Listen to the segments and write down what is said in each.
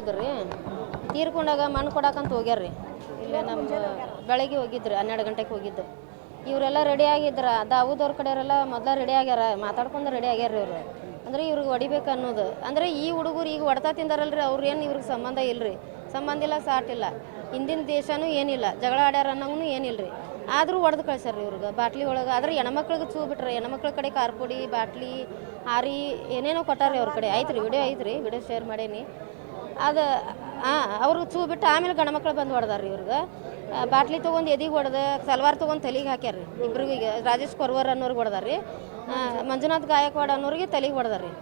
ಇದ್ರಿ? ತೀರ್ಕೊಂಡಾಗ ಮಣ್ಣು ಕೊಡಕಂತ ಹೋಗ್ಯಾರ್ರಿ. ಇಲ್ಲೇ ನಮ್ಮ ಬೆಳಗ್ಗೆ ಹೋಗಿದ್ರಿ, ಹನ್ನೆರಡು ಗಂಟೆಗೆ ಹೋಗಿದ್ದು. ಇವರೆಲ್ಲ ರೆಡಿ ಆಗಿದ್ರ ದಾವೂದವ್ರ ಕಡೆಯವರೆಲ್ಲ ಮೊದಲ ರೆಡಿ ಆಗ್ಯಾರ, ಮಾತಾಡ್ಕೊಂಡು ರೆಡಿ ಆಗ್ಯಾರ ಇವರು. ಅಂದ್ರೆ ಇವ್ರಿಗೆ ಹೊಡಿಬೇಕು ಅನ್ನೋದು. ಅಂದ್ರೆ ಈ ಹುಡುಗರು ಈಗ ಹೊಡ್ತಾ ತಿಂದಾರಲ್ರಿ, ಅವ್ರು ಏನು ಇವ್ರಿಗೆ ಸಂಬಂಧ ಇಲ್ರಿ. ಸಂಬಂಧ ಇಲ್ಲ ಸಾಟಿಲ್ಲ ಹಿಂದಿನ ದೇಶನೂ ಏನಿಲ್ಲ, ಜಗಳ ಆಡ್ಯಾರ ಅನ್ನೋಂಗೂ ಏನಿಲ್ರಿ. ಆದರೂ ಹೊಡೆದು ಕಳ್ಸ್ಯಾರ ಇವ್ರಿಗೆ, ಬಾಟ್ಲಿ ಒಳಗೆ. ಆದ್ರೆ ಹೆಣ್ಮಕ್ಳಿಗೆ ಚೂ ಬಿಟ್ರೆ, ಹೆಣ್ಮಕ್ಳ ಕಡೆ ಕಾರ್ಪುಡಿ ಬಾಟ್ಲಿ, ಹಾರಿ, ಏನೇನೋ ಕೊಟ್ಟಾರ್ರಿ ಅವ್ರ ಕಡೆ. ಐತ್ರಿ ವಿಡಿಯೋ ಐತ್ರಿ ವಿಡಿಯೋ ಶೇರ್ ಮಾಡೇನಿ. ಅದು ಹಾಂ ಅವರು ಚೂ ಬಿಟ್ಟು ಆಮೇಲೆ ಗಂಡ್ಮಕ್ಳು ಬಂದು ಹೊಡೆದಾರ್ರಿ ಇವ್ರಿಗೆ. ಬಾಟ್ಲಿ ತೊಗೊಂಡು ಎದಿಗೆ ಹೊಡೆದು ಸಲ್ವಾರ್ ತೊಗೊಂಡು ತಲೆಗೆ ಹಾಕ್ಯಾರ್ರಿ. ಇಬ್ರಿಗೆ ರಾಜೇಶ್ ಕೊರ್ವರ್ ಅನ್ನೋರಿಗೆ ಹೊಡೆದಾರ್ರಿ. ರೀ ಮಂಜುನಾಥ್ ಗಾಯಕ್ವಾಡ್ ಅನ್ನೋರಿಗೆ ತಲೆಗೆ ಹೊಡೆದಾರ್ರಿ.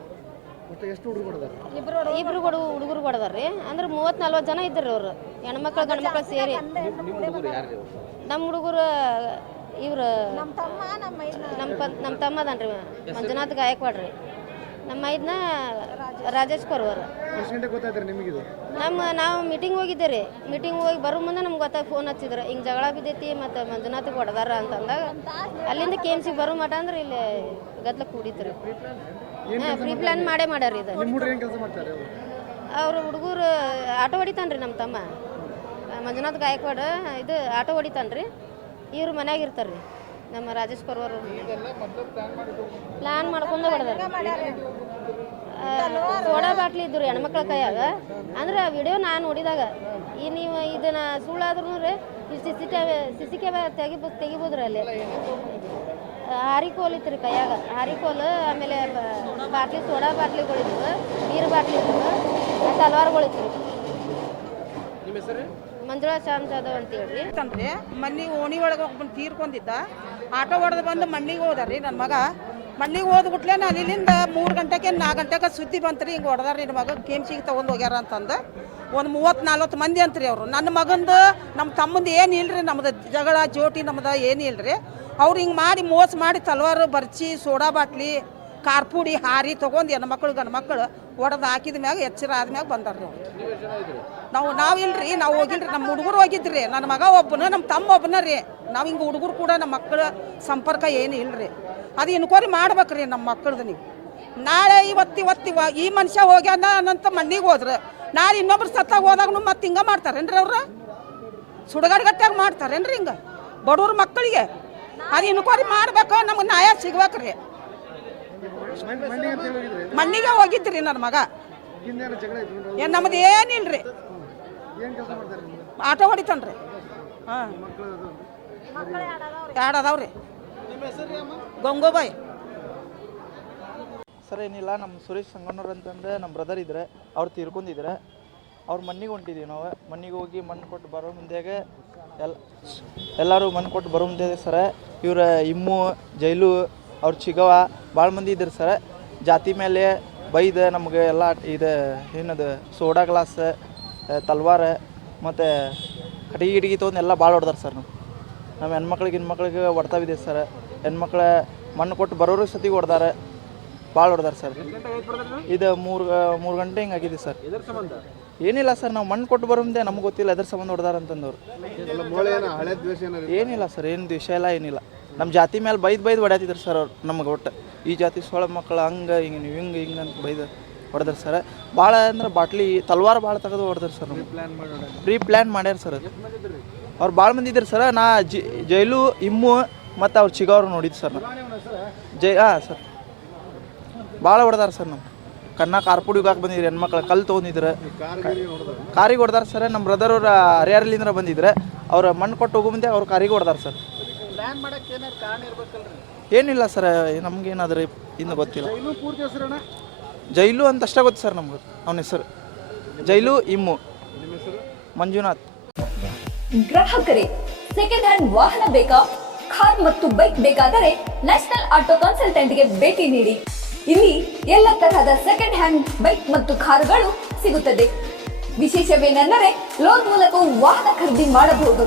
ರೀ ಎಷ್ಟು ಹುಡುಗರು ಕೊಡ್ತಾರೆ ಇಬ್ರು ಕೊಡು ಹುಡುಗರು ಹೊಡೆದಾರ್ರಿ. ಅಂದ್ರೆ ಮೂವತ್ತು ನಲ್ವತ್ತು ಜನ ಇದ್ದರು ಅವರು. ಹೆಣ್ಮಕ್ಳು ಗಂಡ್ಮಕ್ಳು ಸೇರಿ. ನಮ್ಮ ಹುಡುಗರು ಇವ್ರು ನಮ್ಮ ತಮ್ಮ ನಮ್ಮ ತಮ್ಮ ಅದಾನ್ರಿ ಮಂಜುನಾಥ್ ಗಾಯಕ್ವಾಡ್ರಿ. ನಮ್ಮ ಇದನ್ನ ರಾಜೇಶ್ ಕೊರ್ವರು ಎಷ್ಟು ನಮ್ಮ ನಾವು ಮೀಟಿಂಗ್ ಹೋಗಿದ್ದೆ ರೀ. ಮೀಟಿಂಗ್ ಹೋಗಿ ಬರೋ ಮುಂದೆ ನಮ್ಗೆ ಗೊತ್ತಾಗ ಫೋನ್ ಹಚ್ಚಿದ್ರು. ಹಿಂಗೆ ಜಗಳ ಬಿದ್ದೈತಿ ಮತ್ತು ಮಂಜುನಾಥಿಗೆ ಹೊಡೆದಾರ ಅಂತಂದಾಗ ಅಲ್ಲಿಂದ ಕೆ ಎಂ ಸಿ ಬರೋ ಮಟ ಅಂದ್ರೆ ಇಲ್ಲಿ ಗದ್ಲ ಕೂಡಿತ್ತು ರೀ. ಹಾಂ ಪ್ರೀ ಪ್ಲ್ಯಾನ್ ಮಾಡೇ ಮಾಡ್ಯಾರ ಇದು. ಅವರು? ಹುಡುಗರು ಆಟೋ ಹೊಡಿತಾನ್ರಿ ನಮ್ಮ ತಮ್ಮ. ಮಂಜುನಾಥ್ ಗಾಯಕ್ವಾಡ ಇದು ಆಟೋ ಹೊಡಿತಾನ್ರಿ. ಇವ್ರು ಮನ್ಯಾಗ ಇರ್ತಾರ್ರಿ. ನಮ್ಮ ರಾಜೇಶ್ ಕೊರ್ವರು ಪ್ಲಾನ್ ಮಾಡ್ಕೊಂಡು ಹೊಡೆದಾರ ಸೋಡಾ ಬಾಟ್ಲಿ ಇದ್ರು ಹೆಣ್ಮಕ್ಳ ಕೈಯಾಗ. ಅಂದ್ರೆ ಆ ವಿಡಿಯೋ ನಾನು ನೋಡಿದಾಗ ಈ ನೀವು ಇದನ್ನ ಸುಳ್ಳಾದ್ರೂ ರೀ C C TV C C camera ತೆಗಿಬೋ ತೆಗಿಬೋದ್ರಿ ಅಲ್ಲಿ. ಹಾರಿಕೋಲ್ ಇತ್ತು ರೀ ಕೈಯಾಗ. ಹಾರಿಕೋಲ್ ಆಮೇಲೆ ಬಾಟ್ಲಿ ಸೋಡಾ ಬಾಟ್ಲಿಗಳಿದ್ವು ನೀರು ಬಾಟ್ಲಿ ಇದ್ವು ತಲವಾರ್ಗಳಿತ್ತು ರೀ ನಿಮ್ಮ ಹೆಸರು? ಮಂಜುಳಾ ಶಾಮ್ ಜಾಧವ್ ಅಂತ ಹೇಳಿ ಅಂತಂದ್ರೆ ಮಣ್ಣಿಗೆ ಓಣಿ ಒಳಗೆ ಹೋಗ್ಬಂದು ತೀರ್ಕೊಂಡಿದ್ದ. ಆಟೋ ಹೊಡೆದು ಬಂದು ಮಣ್ಣಿಗೆ ಹೋದಾರಿ ನನ್ನ ಮಗ. ಮಣ್ಣಿಗೆ ಹೋದ್ಬಿಟ್ಲೆ ನಾನು ಇಲ್ಲಿಂದ ಮೂರು ಗಂಟೆಗೆ, ನಾಲ್ಕು ಗಂಟೆಗೆ ಸುದ್ದಿ ಬಂತ್ರಿ, ಹಿಂಗೆ ಹೊಡೆದಾರ ನಿನ್ನ ಮಗ, ಕೇಮ್ಸಿಗೆ ತೊಗೊಂಡು ಹೋಗ್ಯಾರ ಅಂತಂದು. ಒಂದು ಮೂವತ್ತು ನಲ್ವತ್ತು ಮಂದಿ ಅಂತ್ರಿ ಅವರು. ನನ್ನ ಮಗಂದು ನಮ್ಮ ತಮ್ಮಂದು ಏನು ಇಲ್ರಿ ನಮ್ಮದು ಜಗಳ, ಜೋಟಿ ನಮ್ಮದು ಏನು ಇಲ್ರಿ. ಅವ್ರು ಹಿಂಗೆ ಮಾಡಿ ಮೋಸ ಮಾಡಿ ತಲವಾರು, ಬರ್ಚಿ, ಸೋಡಾ ಬಾಟ್ಲಿ ಕಾರ್ಪುಡಿ ಹಾರಿ ತೊಗೊಂಡು ಹೆಣ್ಮಕ್ಳು ಗಂಡು ಮಕ್ಕಳು ಒಡೆದು ಹಾಕಿದ ಮ್ಯಾಗ, ಎಚ್ಚರ ಆದ್ಮ್ಯಾಗ ಬಂದಾರ ರೀ ನಾವು ನಾವು ಇಲ್ರಿ, ನಾವು ಹೋಗಿಲ್ರಿ ನಮ್ಮ ಹುಡುಗರು ಹೋಗಿದ್ರಿ ನನ್ನ ಮಗ ಒಬ್ಬನ ನಮ್ಮ ತಮ್ಮ ಒಬ್ಬನ ರೀ. ನಾವು ಹಿಂಗೆ ಹುಡುಗರು ಕೂಡ ನಮ್ಮ ಮಕ್ಕಳ ಸಂಪರ್ಕ ಏನು ಇಲ್ರಿ. ಅದು ಇನ್ಕ್ವೈರಿ ಮಾಡ್ಬೇಕ್ರಿ ನಮ್ಮ ಮಕ್ಕಳದು ನೀವು. ನಾಳೆ ಇವತ್ತು ಇವತ್ತಿವ ಇವ, ಈ ಮನುಷ್ಯ ಹೋಗ್ಯಾನ ಅನ್ನಂತ ಮಣ್ಣಿಗೆ ಹೋದ್ರೆ. ನಾಳೆ ಇನ್ನೊಬ್ರು ಸತ್ತಾಗ ಹೋದಾಗ ಮತ್ತೆ ಹಿಂಗೆ ಮಾಡ್ತಾರೇನ್ರಿ ಅವ್ರು? ಸುಡಗಾಡ್ಗಟ್ಟಾಗ ಮಾಡ್ತಾರೇನ್ರಿ ಹಿಂಗೆ? ಬಡವ್ರ ಮಕ್ಕಳಿಗೆ ಅದು ಇನ್ಕ್ವೈರಿ ಮಾಡ್ಬೇಕು, ನಮ್ಗೆ ನ್ಯಾಯ ಸಿಗ್ಬೇಕ್ರಿ ಮಂಡಿ ಅಂತ ಹೇಳಿ ಹೋಗಿದ್ರಿ ಮಣ್ಣಿಗೆ ಹೋಗಿದ್ರಿ ನನ್ನ ಮಗ. ಏನು ನಮ್ದು ಏನಿಲ್ರಿ? ಆಟೋ ಹೊಡಿತಾನ್ರಿ. ಹಾಂ. ಎರಡು ಅದಾವ್ರಿ? ಗಂಗೋಬಾಯ್ ಸರ್, ಏನಿಲ್ಲ ನಮ್ಮ ಸುರೇಶ್ ಸಂಗಣ್ಣವ್ರು ಅಂತಂದ್ರೆ ನಮ್ಮ ಬ್ರದರ್ ಇದ್ರೆ, ಅವ್ರು ತೀರ್ಕೊಂಡಿದ್ರೆ, ಅವ್ರು ಮಣ್ಣಿಗೆ ಹೊಂಟಿದೀವಿ ನಾವು. ಮಣ್ಣಿಗೆ ಹೋಗಿ ಮಣ್ಣು ಕೊಟ್ಟು ಬರೋ ಮುಂದೆಗೆ ಎಲ್ಲ ಎಲ್ಲರೂ ಮಣ್ಣು ಕೊಟ್ಟು ಬರೋ ಮುಂದೆ ಸರ, ಇವರ ಇಮ್ಮು, ಜೈಲು ಅವ್ರ ಚಿಗವ ಭಾಳ ಮಂದಿ ಇದ್ರು ಸರ ಜಾತಿ ಮೇಲೆ ಬೈದ ನಮ್ಗೆ ಎಲ್ಲ ಇದು ಏನದು, ಸೋಡಾ ಗ್ಲಾಸ್ ತಲ್ವಾರ ಮತ್ತು ಕಟಿಗೆ ಗಿಟಿಗೆ ತೊಗೊಂಡು ಎಲ್ಲ ಭಾಳ ಹೊಡ್ದಾರೆ ಸರ್ ನಾವು ನಮ್ಮ ಹೆಣ್ಮಕ್ಳಿಗೆ ಹೆಣ್ಮಕ್ಳಿಗೆ ಹೊಡ್ತಾವಿದೆ ಸರ್ ಹೆಣ್ಮಕ್ಳ ಮಣ್ಣು ಕೊಟ್ಟು ಬರೋರು ಸತಿಗೆ ಹೊಡ್ದಾರೆ. ಭಾಳ ಹೊಡ್ದಾರೆ ಸರ್ ಇದು ಮೂರು ಮೂರು ಗಂಟೆ ಹಿಂಗೆ ಆಗಿದೆ ಸರ್ ಏನಿಲ್ಲ ಸರ್ ನಾವು ಮಣ್ಣು ಕೊಟ್ಟು ಬರೋದೆ ನಮ್ಗೆ ಗೊತ್ತಿಲ್ಲ ಎದ್ರ ಸಂಬಂಧ ಹಳೆ ದ್ವೇಷ ಏನಿಲ್ಲ ಸರ್ ಏನು ದ್ವೇಷ ಎಲ್ಲ ಏನಿಲ್ಲ. ನಮ್ಮ ಜಾತಿ ಮೇಲೆ ಬೈದು ಬೈದು ಹೊಡ್ಯಾತಿದ್ರು ಸರ್ ಅವ್ರು ನಮ್ಗೆ ಒಟ್ಟು. ಈ ಜಾತಿ ಸೊಳ ಮಕ್ಕಳು ಹಂಗೆ ಹಿಂಗೆ ನೀವು ಹಿಂಗೆ ಹಿಂಗೆ ಅಂತ ಬೈದು ಹೊಡೆದ್ರು ಸರ್. ಭಾಳ ಅಂದ್ರೆ ಬಾಟ್ಲಿ ತಲ್ವಾರ್ ಭಾಳ ತೆಗೆದು ಹೊಡೆದ್ರು ಸರ್ ನಮ್ಗೆ. ಪ್ಲ್ಯಾನ್ ಮಾಡೋಣ ಪ್ರೀ ಪ್ಲ್ಯಾನ್ ಮಾಡ್ಯಾರ ಸರ್ ಅದು. ಅವ್ರು ಭಾಳ ಮಂದಿ ಇದ್ರು ಸರ್. ನಾ ಜಿ ಜೈಲು ಇಮ್ಮು ಮತ್ತು ಅವ್ರು ಚಿಗವ್ರು ನೋಡಿದ್ದು ಸರ್ ಜೈ ಹಾಂ ಸರ್. ಭಾಳ ಹೊಡೆದಾರ ಸರ್ ನಮ್ಮ ಕನ್ನ ಕಾರ್ಪುಡಿ ಹೋಗಕ್ಕೆ ಬಂದಿದ್ರು ಹೆಣ್ಮಕ್ಳು ಕಲ್ಲು ತೊಗೊಂಡಿದ್ರು. ಕಾರಿಗೆ ಹೊಡೆದಾರ ಸರ್. ನಮ್ಮ ಬ್ರದರ್ ಅವ್ರು ಹರಿಹರಲಿಂದ ಬಂದಿದ್ರೆ. ಅವ್ರು ಮಣ್ಣು ಕೊಟ್ಟು ಹೋಗೋ ಮುಂದೆ ಅವ್ರು ಕಾರಿಗೆ ಹೊಡೆದಾರ ಸರ್. ಪ್ಲ್ಯಾನ್ ಮಾಡಕ್ಕೆ ಏನಾದ್ರು ಕಾರಣ ಇರ್ಬೇಕಲ್ರಿ? ಏನಿಲ್ಲ ಸರ್ ನಮಗೇನಾದ್ರೂ ಇನ್ನು ಗೊತ್ತಿಲ್ಲ. ಇನ್ನೂ ಪೂರ್ತಿ ಹೆಸರಣ್ಣ ಜೈಲು ಅಂತ ಅಷ್ಟೇ ಗೊತ್ತು ಸರ್ ನಮ್ಗೆ ಅವನ ಹೆಸರು. ಜೈಲು ಇಮ್ಮು. ನಿಮ್ಮ ಹೆಸರು? ಮಂಜುನಾಥ್. ಗ್ರಾಹಕರೇ ಸೆಕೆಂಡ್ ಹ್ಯಾಂಡ್ ವಾಹನ ಬೇಕಾ? ಕಾರ್ ಮತ್ತು ಬೈಕ್ ಬೇಕಾದರೆ ನ್ಯಾಷನಲ್ ಆಟೋ ಕನ್ಸಲ್ಟೆಂಟ್ಗೆ ಭೇಟಿ ನೀಡಿ. ಇಲ್ಲಿ ಎಲ್ಲ ತರಹದ ಸೆಕೆಂಡ್ ಹ್ಯಾಂಡ್ ಬೈಕ್ ಮತ್ತು ಕಾರುಗಳು ಸಿಗುತ್ತದೆ. ವಿಶೇಷವೇನೆಂದರೆ ಲೋನ್ ಮೂಲಕ ವಾಹನ ಖರೀದಿ ಮಾಡಬಹುದು.